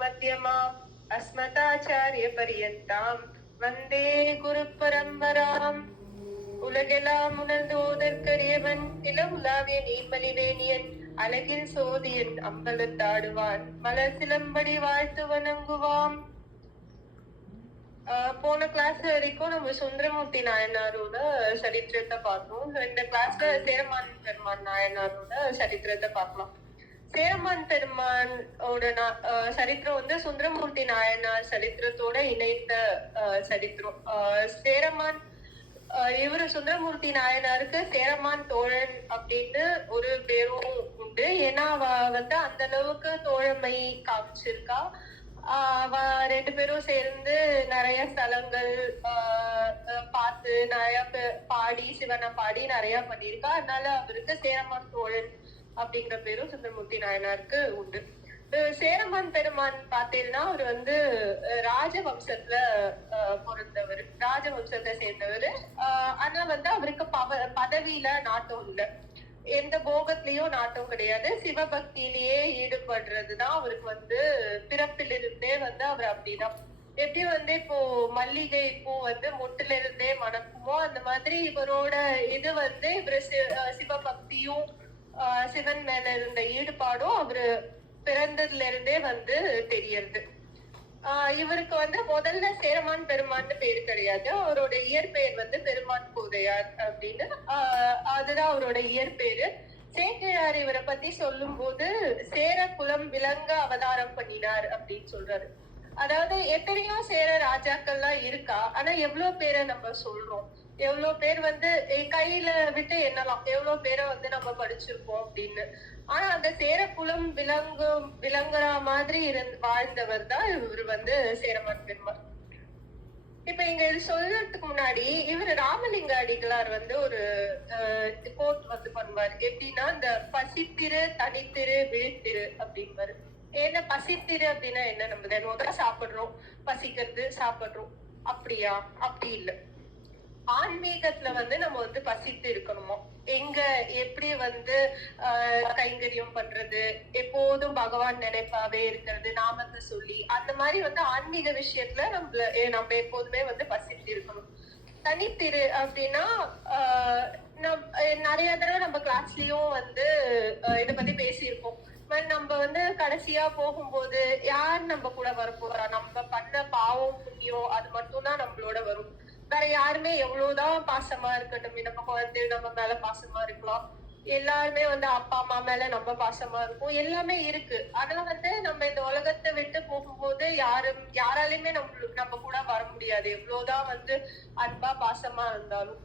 मध्यमाम् अस्मदाचार्यपर्यन्ताम् वन्दे गुरुपरम्पराम्. உலகெல்லாம் உணர்ந்தோதற்கரியவன் நிலவுலாவிய நீர்மலிவேணியன் அழகில் சோதியன் அம்பலத்தாடுவான் மலர் சிலம்படி வாழ்த்து வணங்குவான். போன கிளாஸ் வரைக்கும் நம்ம சுந்தரமூர்த்தி நாயனாரோட சரித்திரத்தை பார்த்தோம். இந்த கிளாஸ்ல சேரமான் பெருமான் நாயனாரோட சரித்திரத்தை பார்க்கலாம். சேரமான் பெருமானோட சரித்திரம் வந்து சுந்தரமூர்த்தி நாயனார் சரித்திரத்தோட இணைந்த சரித்திரம். சேரமான் இவரு சுந்தரமூர்த்தி நாயனாருக்கு சேரமான் தோழன் அப்படின்னு ஒரு பேரும் உண்டு. ஏன்னா அவ வந்து அந்த அளவுக்கு தோழமை காமிச்சிருக்கா. அவ ரெண்டு பேரும் சேர்ந்து நிறைய ஸ்தலங்கள் பார்த்து நிறைய பாடி சிவனை பாடி நிறைய பண்ணியிருக்கா. அதனால அவருக்கு சேரமான் தோழன் அப்படிங்கிற பேரும் சுந்தரமூர்த்தி நாயனாருக்கு உண்டு. சேரமான் பெருமான் பார்த்தீங்கன்னா அவர் வந்து ராஜவம்சத்துல பிறந்தவர், ராஜவம்சத்தை சேர்ந்தவர். ஆனா வந்து அவருக்கு பதவியில நாட்டம் இல்லை, எந்த போகத்திலயும் நாட்டம் கிடையாது. சிவபக்தியிலேயே ஈடுபடுறதுதான் அவருக்கு வந்து பிறப்பிலிருந்தே வந்து அவர் அப்படிதான். எப்படி வந்து இப்போ மல்லிகை பூ வந்து மொட்டுல இருந்தே மணக்குமோ அந்த மாதிரி இவரோட இது வந்து இவரு சிவபக்தியும் சிவன் மேல இருந்த ஈடுபாடும் அவரு பிறந்ததுல இருந்தே வந்து தெரியறது. இவருக்கு வந்து முதல்ல சேரமான் பெருமான்னு பேரு கிடையாது. அவரோட இயற்பெயர் வந்து பெருமான் கோதையார் அப்படின்னு, அதுதான் அவரோட இயற்பெயரு. சேக்கிழார் இவரை பத்தி சொல்லும் போது சேர குலம் விளங்க அவதாரம் பண்ணினார் அப்படின்னு சொல்றாரு. அதாவது எத்தனையோ சேர ராஜாக்கள்லாம் இருக்கா, ஆனா எவ்வளவு பேரை நம்ம சொல்றோம், எவ்வளவு பேர் வந்து கையில விட்டு எண்ணலாம் எவ்வளவு பேரை வந்து நம்ம படிச்சிருக்கோம் அப்படின்னு. ஆனா அந்த சேர குலம் விளங்குற மாதிரி வாழ்ந்தவர் தான் இவர் வந்து சேரமான் பெருமாள். இப்ப இங்க இது சொல்றதுக்கு முன்னாடி இவர் ராமலிங்க அடிகளார் வந்து ஒரு கோட் வந்து பண்ணுவார். எப்படின்னா இந்த பசித்திரு தனித்திரு விழித்திரு அப்படின்பாரு. ஏன்னா பசித்திரு அப்படின்னா என்ன, நம்ம தினம் சாப்பிடுறோம், பசிக்கிறது சாப்பிடுறோம், அப்படியா? அப்படி இல்லை. ஆன்மீகத்துல வந்து நம்ம வந்து பசித்து இருக்கணுமோ, எங்க எப்படி வந்து கைங்கரியம் பண்றது, எப்போதும் பகவான் நினைப்பாவே இருக்கிறது, நாமத்தை சொல்லி அந்த மாதிரி வந்து ஆன்மீக விஷயத்துல நம்ம எப்போதுமே வந்து பசித்து இருக்கணும். தனித்திரு அப்படின்னா நிறைய தடவை நம்ம கிளாஸ்லயும் வந்து இதை பத்தி பேசியிருக்கோம். நம்ம வந்து கடைசியா போகும்போது யார் நம்ம கூட வரப்போறா, நம்ம பண்ண பாவம் புண்ணியம் அது மட்டும் தான் நம்மளோட வரும். வேற யாருமே எவ்வளவுதான் பாசமா இருக்கட்டும், நம்ம குழந்தை நம்ம மேல பாசமா இருக்கலாம், எல்லாருமே வந்து அப்பா அம்மா மேல நம்ம பாசமா இருக்கும், எல்லாமே இருக்கு. ஆனா வந்து நம்ம இந்த உலகத்தை விட்டு போகும்போது யாராலையுமே நம்ம கூட வர முடியாது, எவ்வளவுதான் வந்து அன்பா பாசமா இருந்தாலும்.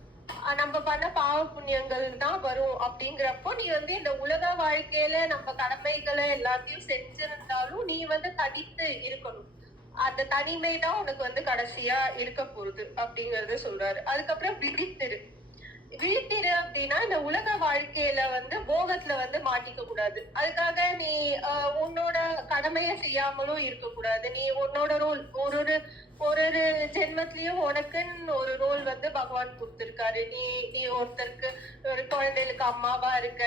நம்ம பண்ண பாவ புண்ணியங்கள் தான் வரும். அப்படிங்கிறப்போ நீ வந்து இந்த உலக வாழ்க்கையில நம்ம கடமைகளை எல்லாத்தையும் செஞ்சிருந்தாலும் நீ வந்து தனித்து இருக்கணும். அந்த தனிமைதான் உனக்கு வந்து கடைசியா இருக்க போகுது அப்படிங்கறத சொல்றாரு. அதுக்கப்புறம் விழித்திரு அப்படின்னா இந்த உலக வாழ்க்கையில வந்து போகத்துல வந்து மாட்டிக்க கூடாது. அதுக்காக நீ உன்னோட கடமைய செய்யாமலும் இருக்க கூடாது. நீ உன்னோட ரோல் ஒரு ஜென்மத்திலயும் உனக்குன்னு ஒரு ரோல் வந்து பகவான் கொடுத்திருக்காரு. நீ ஒருத்தருக்கு ஒரு குழந்தைகளுக்கு அம்மாவா இருக்க,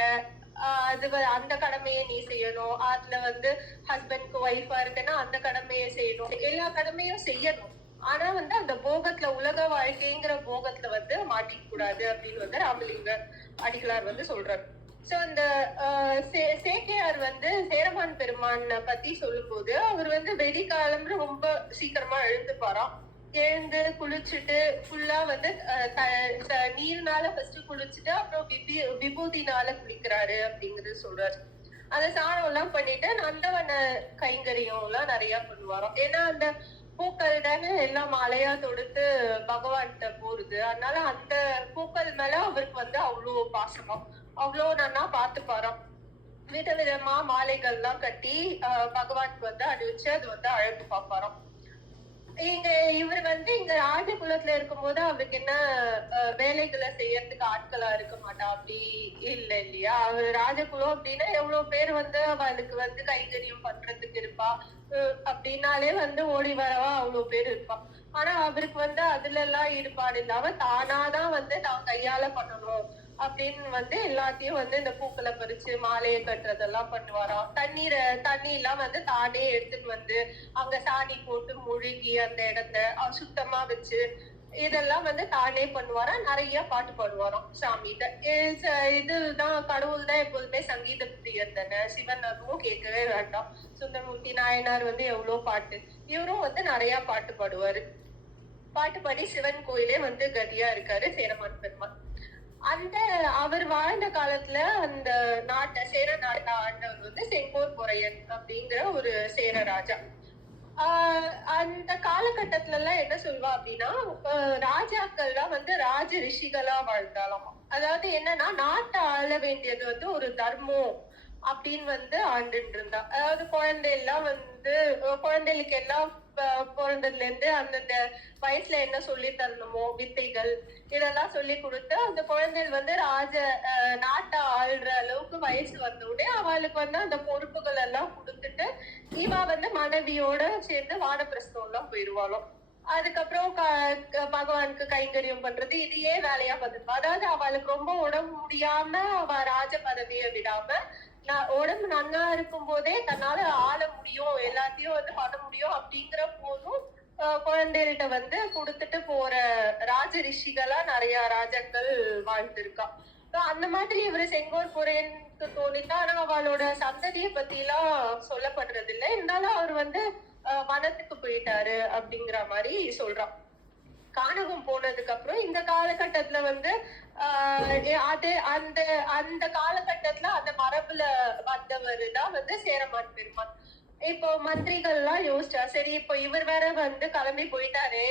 அது அந்த கடமையை நீ செய்யணும். அதுல வந்து ஹஸ்பண்ட்க்கு ஒய்ஃபா இருக்குன்னா அந்த கடமையை செய்யணும், எல்லா கடமையும் செய்யணும். ஆனா வந்து அந்த போகத்துல உலக வாழ்க்கைங்கிற போகத்துல வந்து மாட்டிக்க கூடாது அப்படின்னு வந்து ராமலிங்க அடிகளார் வந்து சொல்றாரு. சோ இந்த சேக்கியார் வந்து சேரமான் பெருமான் பத்தி சொல்லும் போது அவர் வந்து வெடிக்காலம் ரொம்ப சீக்கிரமா எழுந்துப்பாராம். எழுந்து குளிச்சுட்டு ஃபுல்லா வந்து நீர்னால ஃபர்ஸ்ட் குளிச்சுட்டு அப்புறம் விபூதினால குளிக்கிறாரு அப்படிங்கறது சொல்றாரு. அந்த சாணம் எல்லாம் பண்ணிட்டு நந்தவன கைங்கரியம் எல்லாம் நிறைய பண்ணுவாராம். ஏன்னா அந்த பூக்கள் தானே எல்லாம் மாலையா தொடுத்து பகவான்கிட்ட போறது. அதனால அந்த பூக்கள் மேல அவருக்கு வந்து அவ்வளவு பாசமா, அவ்வளவு நல்லா பாத்துப்பாராம். விதவிதமா மாலைகள் எல்லாம் கட்டி பகவானுக்கு வந்து அணிவிச்சு அது வந்து அழகு பார்ப்பாராம். இவர் வந்து இங்க ராஜகுலத்துல இருக்கும் போது அவருக்கு என்ன வேலைகளை செய்யறதுக்கு ஆட்களா இருக்க மாட்டா, அப்படி இல்லை இல்லையா? அவர் ராஜகுலம் அப்படின்னா எவ்வளவு பேர் வந்து அவளுக்கு வந்து கைகரியம் பண்றதுக்கு இருப்பா, அப்படின்னாலே வந்து ஓடி வரவா அவ்வளவு பேர் இருப்பா. ஆனா அவருக்கு வந்து அதுல எல்லாம் ஈடுபாடு இல்லாம தானாதான் வந்து தான் கையால பண்ணணும் அப்படின்னு வந்து எல்லாத்தையும் வந்து இந்த பூக்களை பறிச்சு மாலையை கட்டுறதெல்லாம் பண்ணுவாராம். தண்ணி எல்லாம் வந்து தானே எடுத்துட்டு வந்து அங்க சாணி போட்டு முழுகி அந்த இடத்த சுத்தமா வச்சு இதெல்லாம் வந்து தானே பண்ணுவாராம். நிறைய பாட்டு பாடுவாராம் சாமிகிட்ட. இதுதான் கடவுள் தான் எப்போதுமே சங்கீத பிரியர் தானே. சிவன் அதுவும் கேட்கவே வேண்டாம். சுந்தரமூர்த்தி நாயனார் வந்து எவ்வளவு பாட்டு, இவரும் வந்து நிறைய பாட்டு பாடுவாரு. பாட்டு பாடி சிவன் கோயிலே வந்து கதியா இருக்காரு சேரமான் பெருமாள். அந்த அவர் வாழ்ந்த காலத்துல அந்த சேர நாட்டை ஆண்டவர் வந்து செங்கோர் பொறையன் அப்படிங்கிற ஒரு சேர ராஜா. அந்த காலகட்டத்துல எல்லாம் என்ன சொல்வா அப்படின்னா, ராஜாக்கள்லாம் வந்து ராஜ ரிஷிகளா வாழ்ந்தாலும், அதாவது என்னன்னா நாட்டை ஆள வேண்டியது வந்து ஒரு தர்மம் அப்படின்னு வந்து ஆண்டுட்டு இருந்தா. அதாவது குழந்தைகளுக்கு எல்லாம் பிறந்ததுல இருந்து அந்தந்த வயசுல என்ன சொல்லி தரணுமோ வித்தைகள் இதெல்லாம் சொல்லி கொடுத்து அந்த குழந்தைகள் வந்து நாட்டை ஆள்ற அளவுக்கு வயசு வந்த உடனே அவளுக்கு வந்து அந்த பொறுப்புகள் எல்லாம் கொடுத்துட்டு இவா வந்து மனைவியோட சேர்ந்து வானப்பிரஸ்தம் எல்லாம் போயிருவாளும். அதுக்கப்புறம் பகவானுக்கு கைங்கரியம் பண்றது இதையே வேலையா பார்த்துப்பா. அதாவது அவளுக்கு ரொம்ப உடம்பு முடியாம அவ ராஜ பதவியை விடாம உடம்பு நல்லா இருக்கும் போதே தன்னால ஆள முடியும், எல்லாத்தையும் வந்து பண்ண முடியும் அப்படிங்கிற போதும் குழந்தைகிட்ட வந்து கொடுத்துட்டு போற ராஜ ரிஷிகளா நிறைய ராஜாக்கள் வாழ்ந்திருக்கா. அந்த மாதிரி இவரு செங்கோர் பொறையனுக்கு தோணித்தா. ஆனா அவளோட சந்ததியை பத்தி எல்லாம் சொல்லப்படுறது இல்லை. இருந்தாலும் அவர் வந்து வனத்துக்கு போயிட்டாரு அப்படிங்கிற மாதிரி சொல்றான். கானகம் போனதுக்கு அப்புறம் இந்த காலகட்டத்துல வந்து அது அந்த அந்த காலகட்டத்துல அந்த மரபுல வந்தவர் தான் வந்து சேரமான் பெருமாள். இப்போ மந்திரிகள் எல்லாம் யோசிச்சா, சரி இப்போ இவர் வேற வந்து கிளம்பி போயிட்டாரே,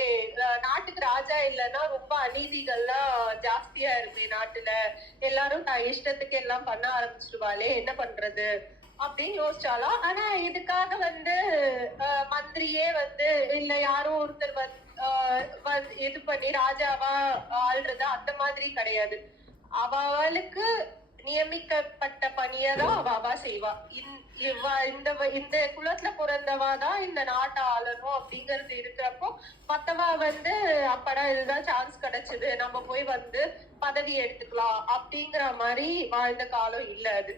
நாட்டுக்கு ராஜா இல்லைன்னா ரொம்ப அநீதிகள்லாம் ஜாஸ்தியா இருக்கு நாட்டுல, எல்லாரும் இஷ்டத்துக்கு எல்லாம் பண்ண ஆரம்பிச்சிருவாளே, என்ன பண்றது அப்படின்னு யோசிச்சாலாம். ஆனா இதுக்காக வந்து மந்திரியே வந்து இல்ல யாரோ ஒருத்தர் வந்து இது பண்ணி ராஜாவா ஆள்றது அந்த மாதிரி கிடையாது. அவளுக்கு நியமிக்கப்பட்ட பணியதான் அவா செய்வா. இந்த குலத்துல பிறந்தவாதான் இந்த நாட்டை ஆளணும் அப்படிங்கறது இருக்கிறப்போ மத்தவா வந்து அப்படா இதுதான் சான்ஸ் கிடைச்சது, நம்ம போய் வந்து பதவி எடுத்துக்கலாம் அப்படிங்கிற மாதிரி வாழ்ந்த காலம் இல்ல அது.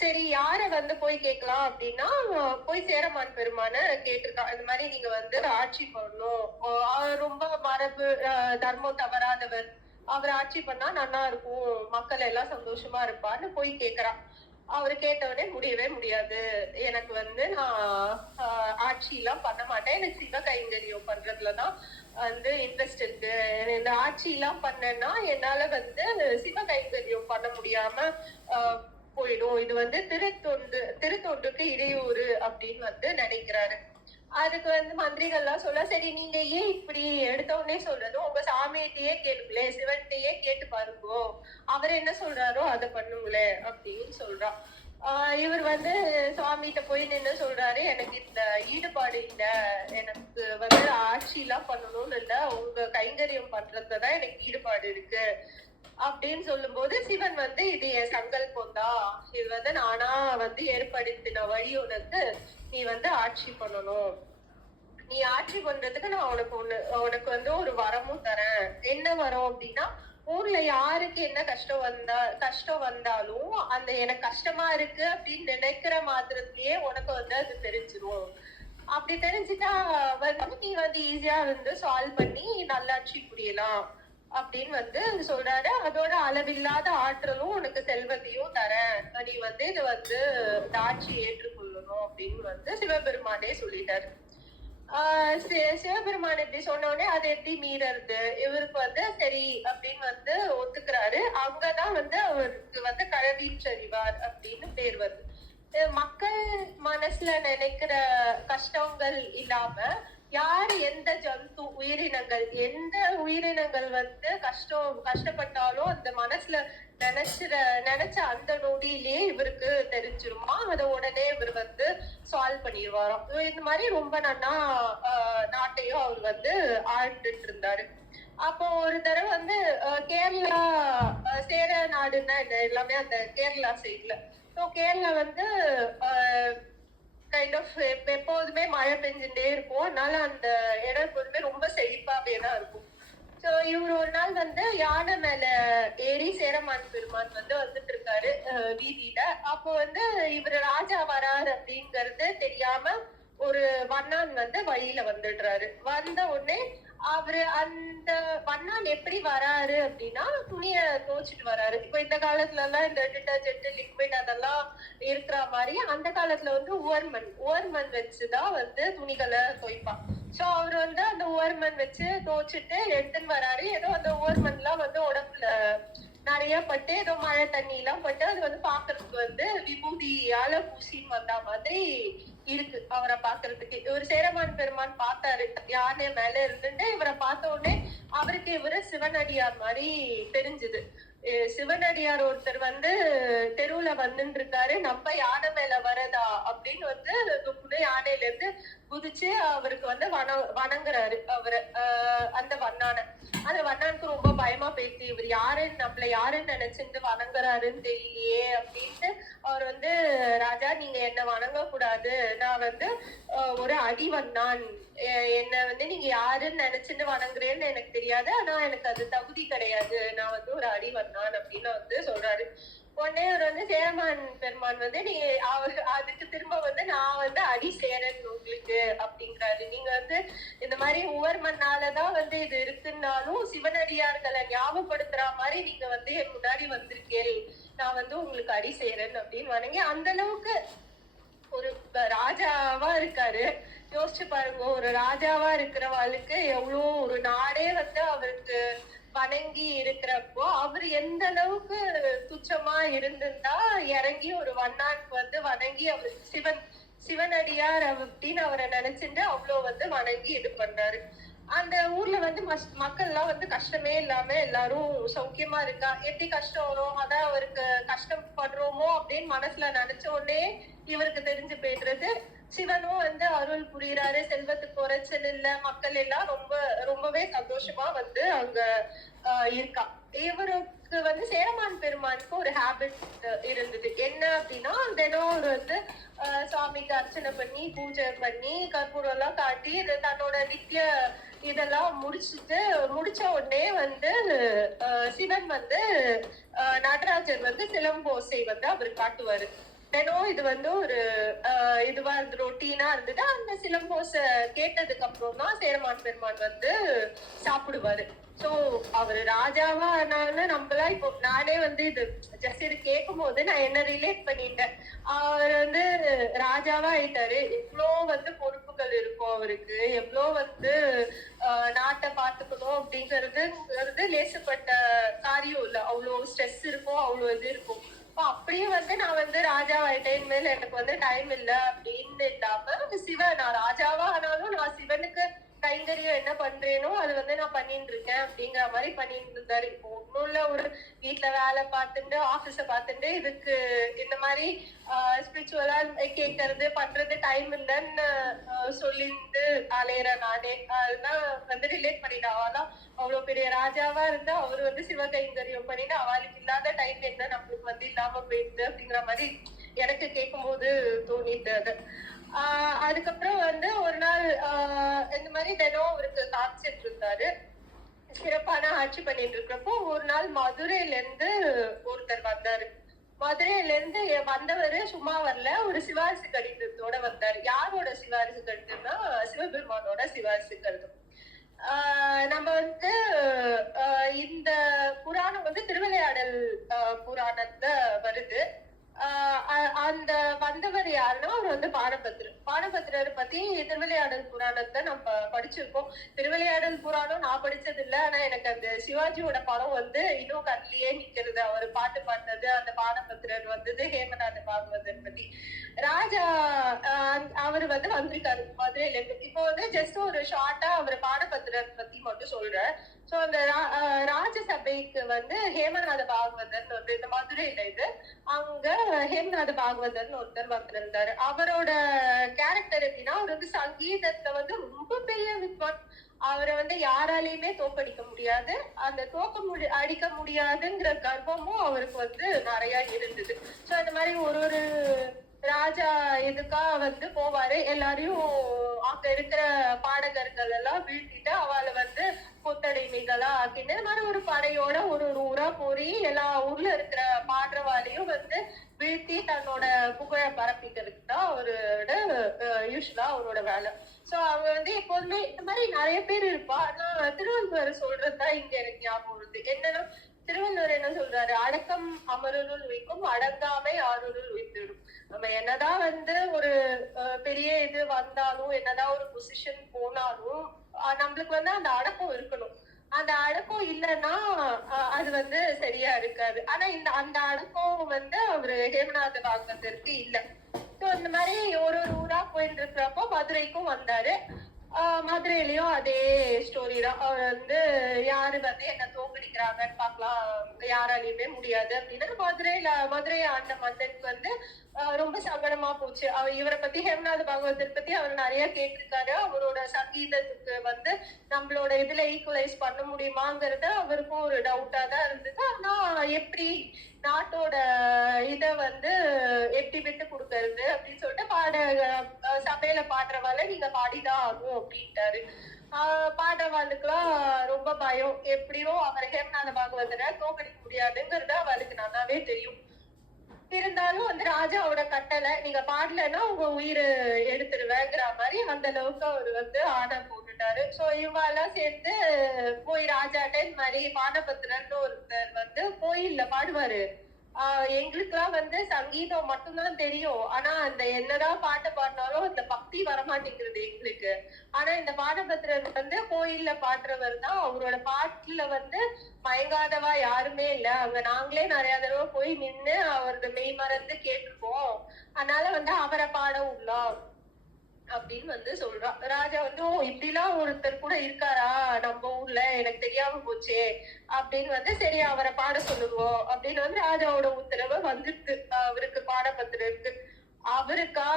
சரி யார வந்து போய் கேட்கலாம் அப்படின்னா, போய் சேரமான் பெருமான கேட்டிருக்கா. இந்த மாதிரி நீங்க வந்து ஆட்சி பண்ணணும், அவர் ரொம்ப மரபு தர்மம் தவறாதவர், அவர் ஆட்சி பண்ணா நல்லா இருக்கும், மக்கள் எல்லாம் சந்தோஷமா இருப்பான்னு போய் கேக்குறா. அவரு கேட்டவனே முடியவே முடியாது, எனக்கு வந்து நான் ஆட்சி எல்லாம் பண்ண மாட்டேன், எனக்கு சிவ கைங்கரியம் பண்றதுலதான் வந்து இன்ட்ரெஸ்ட் இருக்கு, இந்த ஆட்சி எல்லாம் பண்ணேன்னா என்னால வந்து சிவ கைங்கரியம் பண்ண முடியாம போயிடும், இது வந்து திருத்தொண்டுக்கு இடையூறு அப்படின்னு வந்து நினைக்கிறாரு. அதுக்கு வந்து மந்திரிகள்லாம் சொல்ல, சரி நீங்க ஏன் இப்படி எடுத்த உடனே சொல்றது, உங்க சாமியிட்டயே கேளுங்களே, சிவன்கிட்டயே கேட்டு பாருங்கோ, அவர் என்ன சொல்றாரோ அதை பண்ணுங்களே அப்படின்னு சொல்றா. இவர் வந்து சுவாமிகிட்ட போய் நின்று சொல்றாரு, எனக்கு இந்த ஈடுபாடு இல்ல, எனக்கு வந்து ஆட்சி எல்லாம் பண்ணணும்னு இல்ல, உங்க கைங்கரியம் பண்றதுதான் எனக்கு ஈடுபாடு இருக்கு அப்படின்னு சொல்லும் போது சிவன் வந்து இது என் சங்கல்பம் தான், இது வந்து நானா வந்து ஏற்படுத்தின வழி, நீ வந்து ஆட்சி பண்ணணும், நீ ஆட்சி பண்றதுக்கு நான் உனக்கு வந்து ஒரு வரமும் தரேன். என்ன வரும் அப்படின்னா, ஊர்ல யாருக்கு என்ன கஷ்டம் வந்தாலும் அந்த எனக்கு கஷ்டமா இருக்கு அப்படின்னு நினைக்கிற மாத்திரத்திலேயே உனக்கு வந்து அது தெரிஞ்சிரும். அப்படி தெரிஞ்சுட்டா வந்து நீ வந்து ஈஸியா வந்து சால்வ் பண்ணி நல்லாட்சி புரியலாம் அப்படின்னு வந்து சொல்றாரு. அதோட அளவில்லாத ஆற்றலும் உனக்கு செல்வத்தையும் தரேன், நீ வந்து இது வந்து இந்த ஆட்சி ஏற்றுக்கொள்ளணும் அப்படின்னு வந்து சிவபெருமானே சொல்லிட்டாரு. சிவபெருமான் இப்படி சொன்ன உடனே அதை எப்படி மீறது, இவருக்கு வந்து சரி அப்படின்னு வந்து ஒத்துக்கிறாரு. அங்கதான் வந்து அவருக்கு வந்து கழவீற்றறிவார் அப்படின்னு பேர் வருது. மக்கள் மனசுல நினைக்கிற கஷ்டங்கள் இல்லாம யாரு எந்த ஜந்து உயிரினங்கள் வந்து கஷ்டப்பட்டாலும் அந்த மனசுல நினைச்ச அந்த நொடியிலேயே இவருக்கு தெரிஞ்சிருமா, அதை உடனே இவர் வந்து சால்வ் பண்ணிடுவாராம். இந்த மாதிரி ரொம்ப நன்னா நாட்டையும் அவர் வந்து ஆண்டுட்டு இருந்தாரு. அப்போ ஒரு தடவை வந்து கேரளா சேர நாடுன்னா எல்லாமே அந்த கேரளா சைட்ல. ஸோ கேரளா வந்து கைண்ட் ஆஃப் எப்போதுமே மழை பெஞ்சுட்டே இருக்கும், அதனால அந்த இடம் எப்போதுமே ரொம்ப செழிப்பாவே தான் இருக்கும். சோ இவர் ஒரு நாள் வந்து யானை மேல ஏறி சேரமான் பெருமான் வந்து வந்துட்டு இருக்காரு வீதியில. அப்போ வந்து இவரு ராஜா வராரு அப்படிங்கறது தெரியாம ஒரு வண்ணான் வந்து வழியில வந்துடுறாரு. வந்த உடனே அவரு அந்த வண்ணான் எப்படி வராரு அப்படின்னா துணிய துவைச்சிட்டு வராரு. இப்ப இந்த காலத்துல எல்லாம் இந்த டிட்டர்ஜென்ட் லிக்விட் அதெல்லாம் இருக்கிற மாதிரி அந்த காலத்துல வந்து உவர்மண் வச்சுதான் வந்து துணிகளை துவைப்பான். சோ அவர் வந்து அந்த உவர்மண் வச்சு துவைச்சிட்டு எடுத்துன்னு வராரு. ஏதோ அந்த உவர்மண் எல்லாம் வந்து உடம்புல நிறைய பட்டு ஏதோ மழை தண்ணி எல்லாம் பட்டு அது வந்து பாக்குறதுக்கு வந்து விபூதியால பூசின்னு வந்த மாதிரி இருக்கு அவரை பாக்குறதுக்கு. இவர் சேரமான் பெருமான் பார்த்தாரு யானை மேல இருந்துட்டு. இவரை பார்த்த உடனே அவருக்கு இவரு சிவனடியார் மாதிரி தெரிஞ்சுது. சிவனடியார் ஒருத்தர் வந்து தெருவுல வந்துட்டு இருக்காரு, நம்ம யானை மேல வரதா அப்படின்னு வந்து யானையில இருந்து குதிச்சு அவருக்கு வந்து வணங்குறாரு அவரு அந்த வண்ணான. அந்த வண்ணானுக்கு ரொம்ப பயமா போயிடுச்சு. இவர் யாருன்னு நம்மள யாருன்னு நினைச்சிட்டு வணங்குறாருன்னு தெரியலையே அப்படின்ட்டு அவர் வந்து ராஜா நீங்க என்ன வணங்க கூடாது, நான் வந்து ஒரு அடிவண்ணான், என்ன வந்து நீங்க யாருன்னு நினைச்சிட்டு வணங்குறேன்னு எனக்கு தெரியாது, ஆனா எனக்கு அது தகுதி கிடையாது, நான் வந்து ஒரு அடிவண்ணான் அப்படின்னு வந்து சொல்றாரு. உடனே அவர் வந்து சேரமான் பெருமான் வந்து நீ அதுக்கு திரும்ப வந்து நான் வந்து அடி சேரன் உங்களுக்கு அப்படிங்கிறாரு. நீங்க வந்து இந்த மாதிரி உவர்மண்ணாலதான் வந்து இது இருக்குன்னாலும் சிவனடியார்களை ஞாபகப்படுத்துற மாதிரி நீங்க வந்து என் முன்னாடி வந்திருக்கேன், நான் வந்து உங்களுக்கு அடி சேரன் அப்படின்னு வணங்கி அந்த அளவுக்கு ஒரு ராஜாவா இருக்காரு. யோசிச்சு பாருங்க, ஒரு ராஜாவா இருக்கிறவாளுக்கு எவ்வளவு ஒரு நாடே வந்து அவருக்கு வணங்கி இருக்கிறப்போ அவர் எந்த அளவுக்கு துச்சமா இருந்திருந்தா இறங்கி ஒரு வண்ணானுக்கு வந்து வணங்கி அவர் சிவனடியார் அப்படின்னு அவரை நினைச்சுட்டு அவ்வளவு வந்து வணங்கி இது பண்றாரு. அந்த ஊர்ல வந்து மக்கள் எல்லாம் வந்து கஷ்டமே இல்லாம எல்லாரும் சௌக்கியமா இருக்கா. எப்படி கஷ்டம் வரும், அதான் அவருக்கு கஷ்டப்படுறோமோ அப்படின்னு மனசுல நினைச்ச உடனே இவருக்கு தெரிஞ்சு போயிடுறது சிவனும் வந்து அருள் புரியுறாரு, செல்வத்துக்கு குறைச்சல் இல்ல, மக்கள் எல்லாம் ரொம்பவே சந்தோஷமா வந்து அங்க இருக்கா. இவருக்கு வந்து சேரமான் பெருமானுக்கு ஒரு ஹேபிட் இருந்தது. என்ன அப்படின்னா தினம் அவர் வந்து சுவாமிக்கு அர்ச்சனை பண்ணி பூஜை பண்ணி கற்பூரம் எல்லாம் காட்டி தன்னோட நித்திய இதெல்லாம் முடிச்ச உடனே வந்து சிவன் வந்து நடராஜர் வந்து சிலம்போசை வந்து அவர் காட்டுவாரு. தினம் இது வந்து ஒரு இதுவா இருந்து ரொட்டீனா இருந்தது. அந்த சிலம்போச கேட்டதுக்கு அப்புறம் தான் சேரமான் பெருமான் வந்து சாப்பிடுவாரு. சோ அவரு ராஜாவா ஆனாலும் நம்மளா இப்போ நானே வந்து இது ஜஸ்ட் இது கேட்கும் போது நான் என்ன ரிலேட் பண்ணிட்டேன். அவர் வந்து ராஜாவா ஆயிட்டாரு, எவ்வளோ வந்து பொறுப்புகள் இருக்கும் அவருக்கு, எவ்வளோ வந்து நாட்டை பாத்துக்கணும் அப்படிங்கிறது லேசப்பட்ட காரியம் இல்ல. அவ்வளோ ஸ்ட்ரெஸ் இருக்கும், அவ்வளோ இது இருக்கும். அப்படியே வந்து நான் வந்து ராஜாவாயிட்டேன், மேல எனக்கு வந்து டைம் இல்ல அப்படின்னு இல்லாம நான் ராஜாவா ஆனாலும் நான் சிவனுக்கு கைங்கரியம் என்ன பண்றேனோ அது வந்து நான் பண்ணிட்டு இருக்கேன் அப்படிங்கிற மாதிரி பண்ணிட்டு இருந்தாரு. இப்போ ஒண்ணும் இல்ல, ஒரு வீட்டுல வேலை பார்த்துட்டு ஆபீஸ பார்த்துட்டு இதுக்கு இந்த மாதிரி ஸ்பிரிச்சுவலா கேட்கறது பண்றது டைம் இல்லைன்னு சொல்லிட்டு அலையிற நானே அதுதான் வந்து ரிலேட் பண்ணிட்டேன். அவதான் அவ்வளவு பெரிய ராஜாவா இருந்தா அவரு வந்து சிவ கைங்கரியம் பண்ணிட்டு அவளுக்கு இல்லாத டைம் என்ன நம்மளுக்கு வந்து இல்லாம போயிடுது அப்படிங்கிற மாதிரி எனக்கு கேட்கும் போது தோணிட்டு அது. அதுக்கப்புறம் வந்து ஒரு நாள் இந்த மாதிரி தினம் அவருக்கு காமிச்சிட்டு இருந்தாரு, சிறப்பான ஆட்சி பண்ணிட்டு இருக்கிறப்போ ஒரு நாள் மதுரையில இருந்து ஒருத்தர் வந்தாரு. மதுரையில இருந்து வந்தவரு சும்மா வரல, ஒரு சிவாரிசு கடிதத்தோட வந்தாரு. யாரோட சிவாரிசு கடிதம்னா சிவபெருமானோட சிவாரிசு கடிதம். நம்ம வந்து இந்த புராணம் வந்து திருவிளையாடல் புராணத்துல வருது. அந்த வந்தவர் யாருன்னா அவர் வந்து பானபத்திரர் பத்தி திருவிளையாடல் புராணத்தை நம்ம படிச்சிருக்கோம். திருவிளையாடல் புராணம் நான் படிச்சது இல்ல, ஆனா எனக்கு அந்த சிவாஜியோட படம் வந்து இன்னும் கண்ணிலேயே நிக்கிறது. அவர் பாட்டு பாடினது, அந்த பானபத்திரர் வந்தது, ஹேமநாத பாகவதர் பத்தி. ராஜா அவர் வந்து வந்திருக்காரு மதுரையில இருந்து. இப்போ வந்து ஜஸ்ட் ஒரு ஷார்ட்டா அவர் பானபத்திரர் பத்தி மட்டும் சொல்றேன். சோ அந்த ராஜசபைக்கு வந்து ஹேமநாத பாகவதர் வந்து இந்த மதுரையில இது அங்க ஹேமநாத பாகவதர்னு ஒருத்தர் வந்திருந்தாரு. அவரோட கேரக்டர் எப்படின்னா அவர் வந்து சங்கீதத்துல வந்து ரொம்ப பெரிய வித்வான். அவரை வந்து யாராலையுமே தோக்கடிக்க முடியாது, அந்த அடிக்க முடியாதுங்கிற கர்வமும் அவருக்கு வந்து நிறைய இருந்தது. சோ அந்த மாதிரி ஒரு ராஜா இதுக்கா வந்து போவாரு. எல்லாரையும் அங்க இருக்கிற பாடகர்கள் எல்லாம் வீழ்த்திட்டு அவளை வந்து கொத்தடிமைகளா ஆக்கிட்டு இந்த மாதிரி ஒரு படையோட ஒரு ஊரா போய் எல்லா ஊர்ல இருக்கிற பாடுறவாளையும் வந்து வீழ்த்தி தன்னோட புகழை பரப்பிக்கிறதுக்கு தான் அவரோட யூஸ்வலா அவரோட வேலை. சோ அவங்க வந்து எப்போதுமே இந்த மாதிரி நிறைய பேர் இருப்பா. ஆனா திருவள்ளுவர் சொல்றதுதான் இங்க எனக்கு ஞாபகம் வருது. என்னன்னா திருவள்ளுவர் என்ன சொல்றாரு, அடக்கம் அமருள் வைக்கும், அடங்காமை ஆறுருள் வைத்திடும். நம்ம என்னதான் வந்து ஒரு பெரிய இது வந்தாலும், என்னதான் ஒரு பொசிஷன் போனாலும் நம்மளுக்கு வந்து அந்த அடக்கம் இருக்கணும். அந்த அடக்கம் இல்லைன்னா அது வந்து சரியா இருக்காது. ஆனா அந்த அடக்கம் வந்து அவரு ஹேமநாத பாகவதற்கு இல்ல. சோ இந்த மாதிரி ஒரு ஊரா போயிட்டு இருக்கிறப்போ மதுரைக்கும் வந்தாரு. மதுரையிலயும் அதே ஸ்டோரி தான். அவர் வந்து யாரு வந்து என்ன தோக்கடிக்கிறாங்கன்னு பாக்கலாம், யாராலையுமே முடியாது அப்படின்னு மதுரையை ஆண்ட மன்னனுக்கு வந்து ரொம்ப சங்கடமா போச்சு. இவரை பத்தி ஹேமநாத பாகவதர் பத்தி அவர் நிறைய கேட்டிருக்காரு. அவரோட சங்கீதத்துக்கு வந்து நம்மளோட இதுல ஈக்குவலைஸ் பண்ண முடியுமாங்கிறது அவருக்கும் ஒரு டவுட்டா தான் இருந்தது. ஆனா எப்படி நாட்டோட இத வந்து எப்படி விட்டு கொடுக்கறது அப்படின்னு சொல்லிட்டு சபையில பாடுறவால நீங்க பாடிதான் ஆகும் அப்படின்ட்டாரு. பாடுறவாளுக்குலாம் ரொம்ப பயம். எப்படியோ அவர் ஹேமநாத பாகவதரை தோக்கடிக்க முடியாதுங்கிறது அவளுக்கு நல்லாவே தெரியும். இருந்தாலும் வந்து ராஜாவோட கட்டளை, நீங்க பாடலைன்னா உங்க உயிர் எடுத்துருவேங்கிற மாதிரி அந்த அளவுக்கு அவர் வந்து ஆர்டர் போட்டுட்டாரு. சோ இவெல்லாம் சேர்ந்து போய் ராஜாட்ட இந்த மாதிரி பானபத்திரன்னு ஒருத்தர் வந்து கோயில்ல பாடுவாரு. எங்களுக்குலாம் வந்து சங்கீதம் மட்டும்தான் தெரியும். ஆனா அந்த என்னதான் பாட்டு பாடினாலும் அந்த பக்தி வரமாட்டேங்கிறது எங்களுக்கு. ஆனா இந்த பாடபத்திரர் வந்து கோயில்ல பாடுறவர் தான். அவரோட பாட்டுல வந்து மயங்காதவா யாருமே இல்ல. அங்க நாங்களே நிறைய தடவை போய் நின்னு அவரது மெய் மறந்து கேட்டிருக்கோம். அதனால வந்து அவரை பாட விடலாம் அப்படின்னு வந்து சொல்றான். ராஜா வந்து இப்படி எல்லாம் ஒருத்தர் கூட இருக்காரா நம்ம ஊர்ல, எனக்கு தெரியாம போச்சே அப்படின்னு வந்து சரி அவரை பாட சொல்லுவோம் அப்படின்னு வந்து ராஜாவோட உத்தரவு வந்துட்டு அவருக்கு பாடபத்திரருக்கு. அவருக்கா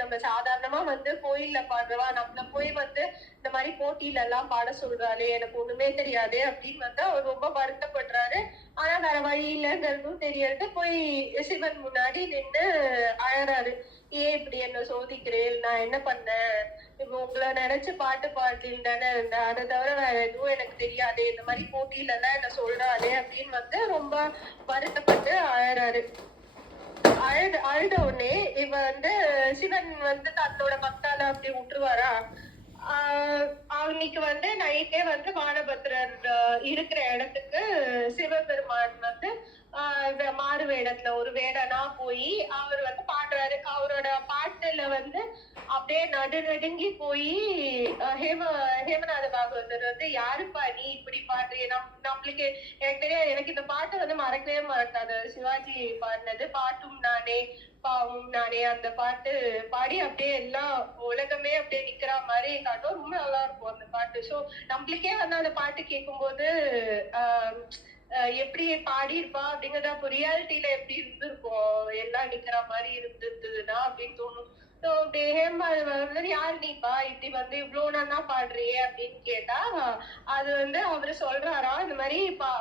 நம்ம சாதாரணமா வந்து கோயில்ல பாடுறவா நம்மள போய் வந்து இந்த மாதிரி போட்டியில எல்லாம் பாட சொல்றாரு, எனக்கு ஒண்ணுமே தெரியாது அப்படின்னு வந்து அவர் ரொம்ப வருத்தப்படுறாரு. ஆனா வேற வழி இல்லைங்கிறதும் தெரியறது. போய் சிவன் முன்னாடி நின்று அழறாரு. ஏன் இப்படி என்ன சோதிக்கிறேன், நான் என்ன பண்ணேன், இப்ப உங்களை நினைச்சு பாட்டு பாடின்னு தானே இருந்தேன், அதை தவிர வேற எதுவும் எனக்கு தெரியாது, இந்த மாதிரி போட்டியில எல்லாம் என்ன சொல்றாரு அப்படின்னு வந்து ரொம்ப வருத்தப்பட்டு அழறாரு. அழுத உடனே இவ வந்து சிவன் வந்து தன்னோட பக்தால அப்படி விட்டுருவாரா. அன்னைக்கு வந்து நைட்டே வந்து பானபத்திரர் இருக்கிற இடத்துக்கு சிவபெருமான் வந்து மாறு வேடத்துல ஒரு வேடனா போய் அவர் வந்து பாடுறாரு. அவரோட பாட்டுல வந்து அப்படியே நடுங்கி போய் ஹேமநாத பாகவதர் வந்து யாருப்பா நீ இப்படி பாடுறிய, நம்மளுக்கு எனக்கு தெரியாது, எனக்கு இந்த பாட்டு வந்து மறக்கவே மறக்காது. சிவாஜி பாடினது பாட்டும் நானே பாவும் நானே, அந்த பாட்டு பாடி அப்படியே எல்லாம் உலகமே அப்படியே நிக்கிற மாதிரி காட்டும். ரொம்ப நல்லா இருக்கும் அந்த பாட்டு. சோ நம்மளுக்கே வந்து அந்த பாட்டு கேட்கும் போது எப்படி பாடியிருப்பா அப்படிங்கறத அப்போ ரியாலிட்டியில எப்படி இருந்திருக்கும், எல்லாம் நிக்கிற மாதிரி இருந்ததுன்னா அப்படின்னு தோணும். சோ யாரு நீப்பா இப்படி வந்து இவ்வளவு நானா பாடுறியே அப்படின்னு கேட்டா அது வந்து அவரு சொல்றாரா, இந்த மாதிரி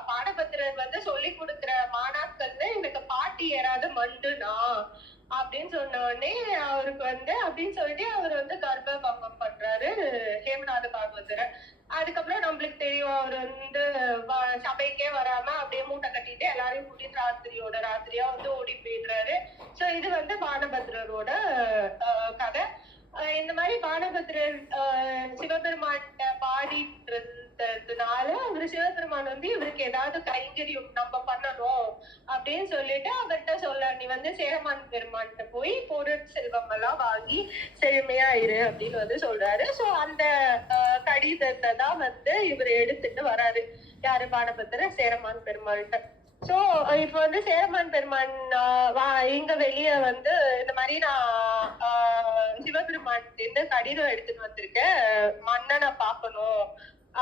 பாடபத்திரர் வந்து சொல்லி கொடுக்குற மாணாக்கள்ல எனக்கு பாட்டு ஏறாத மண்டுனா அப்படின்னு சொன்ன உடனே அவருக்கு வந்து அப்படின்னு சொல்லிட்டு அவர் வந்து கர்ப்பபங்கம் பண்றாரு ஹேமநாத பாகவதரை. அதுக்கப்புறம் நம்மளுக்கு தெரியும் அவர் வந்து சபைக்கே வராம அப்படியே மூட்டை கட்டிட்டு எல்லாரையும் கூட்டிட்டு ராத்திரியா வந்து ஓடி போயிடுறாரு. சோ இது வந்து பானபத்திரரோட கதை. இந்த மாதிரி பானபத்திரர் சிவபெருமான்கிட்ட பாடின்றதுனால அவரு சிவபெருமான் வந்து இவருக்கு ஏதாவது கைங்கரியம் நம்ம பண்ணணும் அப்படின்னு சொல்லிட்டு அவர்கிட்ட சொல்ல, நீ வந்து சேரமான் பெருமான்கிட்ட போய் பொருள் செல்வம் எல்லாம் வாங்கி செழுமையா இரு அப்படின்னு வந்து சொல்றாரு. சோ அந்த கடிதத்தை தான் வந்து இவர் எடுத்துட்டு வராரு. யாரு, பானபத்திரர் சேரமான் பெருமாள்கிட்ட. சோ இப்ப வந்து சேரமான் பெருமான் எங்க வெளிய வந்து இந்த மாதிரி நான் சிவபெருமான் இருந்து கடிதம் எடுத்துட்டு வந்திருக்கேன், மன்னனை பாக்கணும்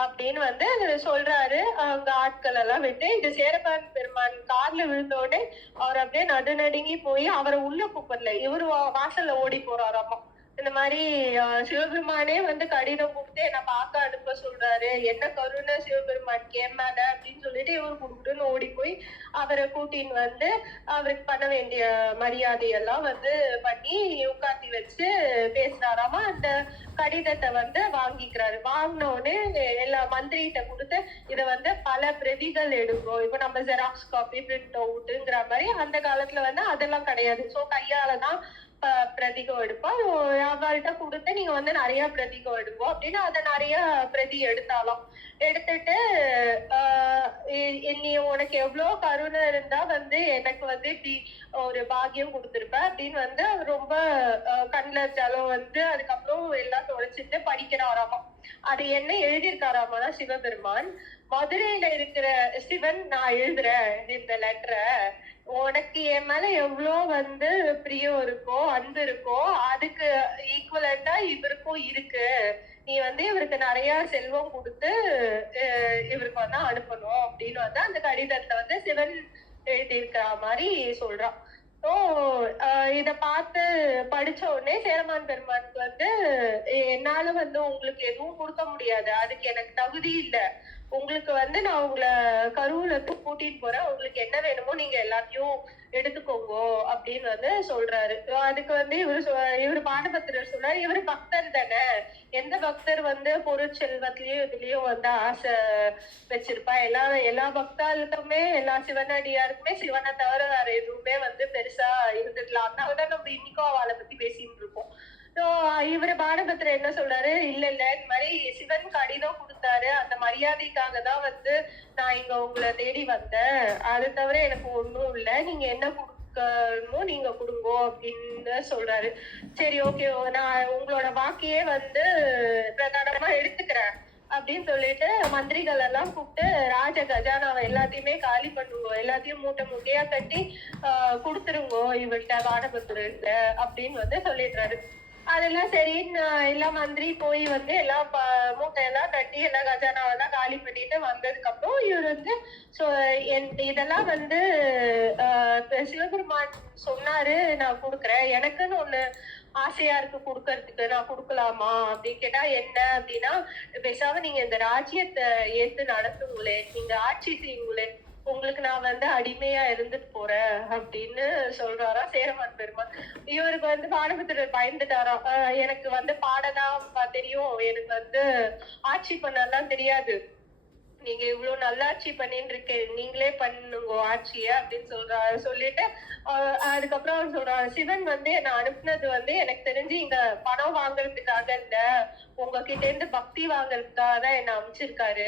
அப்படின்னு வந்து சொல்றாரு. அங்க ஆட்கள் எல்லாம் விட்டு இந்த சேரமான் பெருமான் கார்ல விழுந்தோடனே அவர் அப்படியே நடுநடுங்கி போய் அவரை உள்ள கூப்பிடல, இவரு வாசல்ல ஓடி போறாராமா. இந்த மாதிரி சிவபெருமானே வந்து கடிதம் கொடுத்து என்ன பார்க்க அனுப்ப சொல்றாரு, என்ன கருணை சிவபெருமான் கேமாத அப்படின்னு சொல்லிட்டு இவர் குடுக்குன்னு ஓடி போய் அவரை கூட்டின்னு வந்து அவருக்கு பண்ண வேண்டிய மரியாதையெல்லாம் வந்து பண்ணி உட்காத்தி வச்சு பேசுறாராமா. அந்த கடிதத்தை வந்து வாங்கிக்கிறாரு. வாங்கின உடனே எல்லா மந்திரிகிட்ட கொடுத்து இதை வந்து பல பிரதிகள் எடுக்கும். இப்ப நம்ம ஜெராக்ஸ் காப்பி பிரிண்ட் அவுட்டுங்கிற மாதிரி அந்த காலத்துல வந்து அதெல்லாம் கிடையாது. சோ கையாலதான் பிரதிகம் எடுப்போம். அவள்கிட்ட கொடுத்து நீங்க வந்து நிறைய பிரதிகம் எடுப்போம் அப்படின்னு அதை நிறைய பிரதி எடுத்தாலும் எடுத்துட்டு நீ உனக்கு எவ்வளவு கருணை இருந்தா வந்து எனக்கு வந்து இப்படி ஒரு பாக்கியம் கொடுத்துருப்ப அப்படின்னு வந்து ரொம்ப கண்ணுல ஜலம் வந்து அதுக்கப்புறம் எல்லாம் தொலைச்சிட்டு படிக்கிறாராமா. அது என்ன எழுதியிருக்காராமா சிவபெருமான், மதுரையில இருக்கிற சிவன் நான் எழுதுறேன் இந்த லெட்டரை, உனக்கு என் மேல எவ்வளவு வந்து பிரியம் இருக்கோ அன்பு இருக்கோ அதுக்கு ஈக்குவலண்டா இவருக்கும் இருக்கு. நீ வந்து இவருக்கு நிறைய செல்வம் கொடுத்து இவருக்கு வந்து அனுப்பணும் அப்படின்னு வந்து அந்த கடிதத்துல வந்து சிவன் எழுதியிருக்கிற மாதிரி சொல்றான். ஸோ இத பார்த்து படிச்ச உடனே சேரமான் பெருமானுக்கு வந்து என்னால வந்து உங்களுக்கு எதுவும் கொடுக்க முடியாது, அதுக்கு எனக்கு தகுதி இல்லை, உங்களுக்கு வந்து நான் உங்களை கருவுல கூட்டிட்டு போறேன், உங்களுக்கு என்ன வேணுமோ நீங்க எல்லாத்தையும் எடுத்துக்கோங்க அப்படின்னு வந்து சொல்றாரு. அதுக்கு வந்து இவரு பாடபத்திரர் சொல்றாரு, இவரு பக்தர் தானே, எந்த பக்தர் வந்து பொருட்செல்வத்திலயும் இதுலயும் வந்து ஆசை வச்சிருப்பா, எல்லா பக்தாளுக்குமே எல்லா சிவனடியாருக்குமே சிவனை தவிர வேற எதுவுமே வந்து பெருசா இருந்துக்கலாம். அதனாலதான் நம்ம இன்னைக்கும் அவளை பத்தி பேசிட்டு இருக்கோம். இவரு பானபத்திரர் என்ன சொல்றாரு, இல்ல இந்த மாதிரி சிவன் கடிதம் கொடுத்தாரு, அந்த மரியாதைக்காக தான் வந்து நான் இங்க உங்களை தேடி வந்தேன், அது தவிர எனக்கு ஒண்ணும் இல்ல, நீங்க என்ன கொடுக்கணுமோ நீங்க கொடுங்க அப்படின்னு சொல்றாரு. சரி ஓகே, நான் உங்களோட வாக்கையே வந்து பிரதானமா எடுத்துக்கிறேன் அப்படின்னு சொல்லிட்டு மந்திரிகள் எல்லாம் கூப்பிட்டு ராஜ கஜானாவை எல்லாத்தையுமே காலி பண்ணுவோம், எல்லாத்தையும் மூட்டை மூட்டையா கட்டி கொடுத்துருங்கோ இவர்கிட்ட பானபத்திரர்கிட்ட அப்படின்னு வந்து சொல்லிடுறாரு. அதெல்லாம் சரின்னு எல்லா மந்திரி போய் வந்து எல்லா மூட்டையெல்லாம் கட்டி எல்லா கஜானாவெல்லாம் காலி பண்ணிட்டு வந்ததுக்கு அப்புறம் இவர் வந்து இதெல்லாம் வந்து சிவபெருமான் சொன்னாரு நான் கொடுக்குறேன், எனக்குன்னு ஒண்ணு ஆசையா இருக்கு கொடுக்கறதுக்கு, நான் கொடுக்கலாமா அப்படின்னு கேட்டா என்ன அப்படின்னா, பேசாம நீங்க இந்த ராஜ்யத்தை ஏத்து நடத்துங்களே, நீங்க ஆட்சி செய்யுங்களே, உங்களுக்கு நான் வந்து அடிமையா இருந்துட்டு போறேன் அப்படின்னு சொல்றாரா சேரமான் பெருமான். இவருக்கு வந்து பானபத்திரர் பயந்துட்டாராம், எனக்கு வந்து பாடதான் தெரியும், எனக்கு வந்து ஆட்சி பண்ணலாம் தெரியாது, நீங்க இவ்வளவு நல்லாட்சி பண்ணிட்டு இருக்கேன், நீங்களே பண்ணுங்க ஆட்சிய அப்படின்னு சொல்லிட்டு அதுக்கப்புறம் அவர் சொல்றாரு, சிவன் வந்து என்ன அனுப்புனது வந்து எனக்கு தெரிஞ்சு இங்க பணம் வாங்குறதுக்காக இல்ல, உங்ககிட்ட இருந்து பக்தி வாங்குறதுக்காக தான் என்ன அமைச்சிருக்காரு,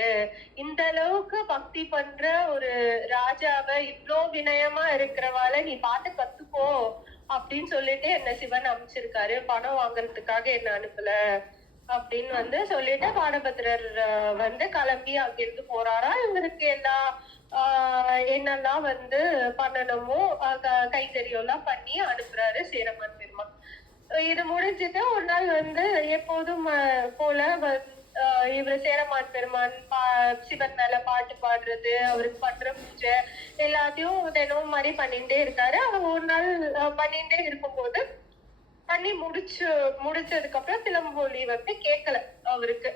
இந்த அளவுக்கு பக்தி பண்ற ஒரு ராஜாவை இவ்வளோ வினயமா இருக்கிறவால நீ பாட்டு கத்துக்கோ அப்படின்னு சொல்லிட்டு என்ன சிவன் அமைச்சிருக்காரு, பணம் வாங்குறதுக்காக என்ன அனுப்பல அப்படின்னு வந்து சொல்லிட்டு பானபத்திரர் வந்து கிளம்பி அங்கிருந்து போறாரா. இவருக்கு என்னெல்லாம் வந்து பண்ணணுமோ கைத்தறியம் எல்லாம் பண்ணி அனுப்புறாரு சேரமான் பெருமான். இது முடிஞ்சுட்டு ஒரு நாள் வந்து எப்போதும் போல இவர் சேரமான் பெருமான் சிவன் மேல பாட்டு பாடுறது, அவருக்கு பண்ற பூஜை எல்லாத்தையும் தினமும் மாதிரி பண்ணிட்டே இருக்காரு. அவர் ஒரு நாள் பண்ணிட்டே இருக்கும்போது பண்ணி முடிச்சதுக்கு அப்புறம் சிலம்பொலி வந்து கேட்கல அவருக்கு.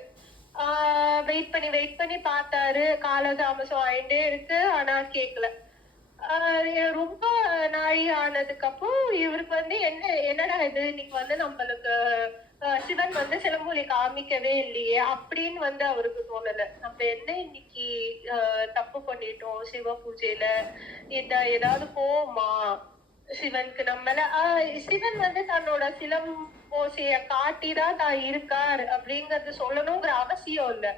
வெயிட் பண்ணி பார்த்தாரு, காலதாமசம் ஆயிட்டே இருக்கு, ஆனா கேட்கல. ரொம்ப நாழி ஆனதுக்கு அப்புறம் இவருக்கு வந்து என்னடா இது இன்னைக்கு வந்து நம்மளுக்கு சிவன் வந்து சிலம்பொலி காமிக்கவே இல்லையே அப்படின்னு வந்து அவருக்கு தோணல. நம்ம என்ன இன்னைக்கு தப்பு பண்ணிட்டோம் சிவ பூஜையில, ஏதாவது போமா சிவனுக்கு நம்மள சிவன் வந்து தன்னோட சிலம்போசைய காட்டிதான் தான் இருக்கார் அப்படிங்கறது சொல்லணுங்கிற அவசியம் இல்ல,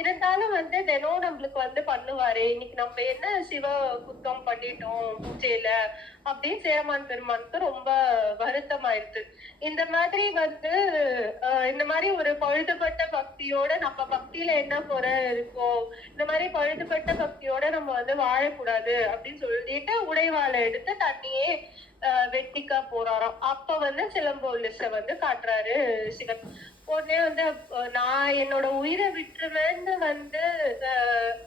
இருந்தாலும் வந்து தினம் நம்மளுக்கு வந்து பண்ணுவாரு, இன்னைக்கு நம்ம என்ன சிவ குத்தம் பண்ணிட்டோம் பூஜையில அப்படின்னு சேரமான் பெருமானுக்கு ரொம்ப வருத்தம் ஆயிடுது. இந்த மாதிரி வந்து இந்த மாதிரி ஒரு பழுதுபட்ட பக்தியோட நம்ம பக்தியில என்ன குறை இருக்கோ, இந்த மாதிரி பழுதுபட்ட பக்தியோட நம்ம வந்து வாழக்கூடாது அப்படின்னு சொல்லிட்டு உடைவாளை எடுத்து தண்ணியே வெட்டிக்கா போறாராம். அப்ப வந்து சிலம்போலிச வந்து காட்டுறாரு சிவன். உடனே வந்து நான் என்னோட உயிரை விட்டுருவேன்னு வந்து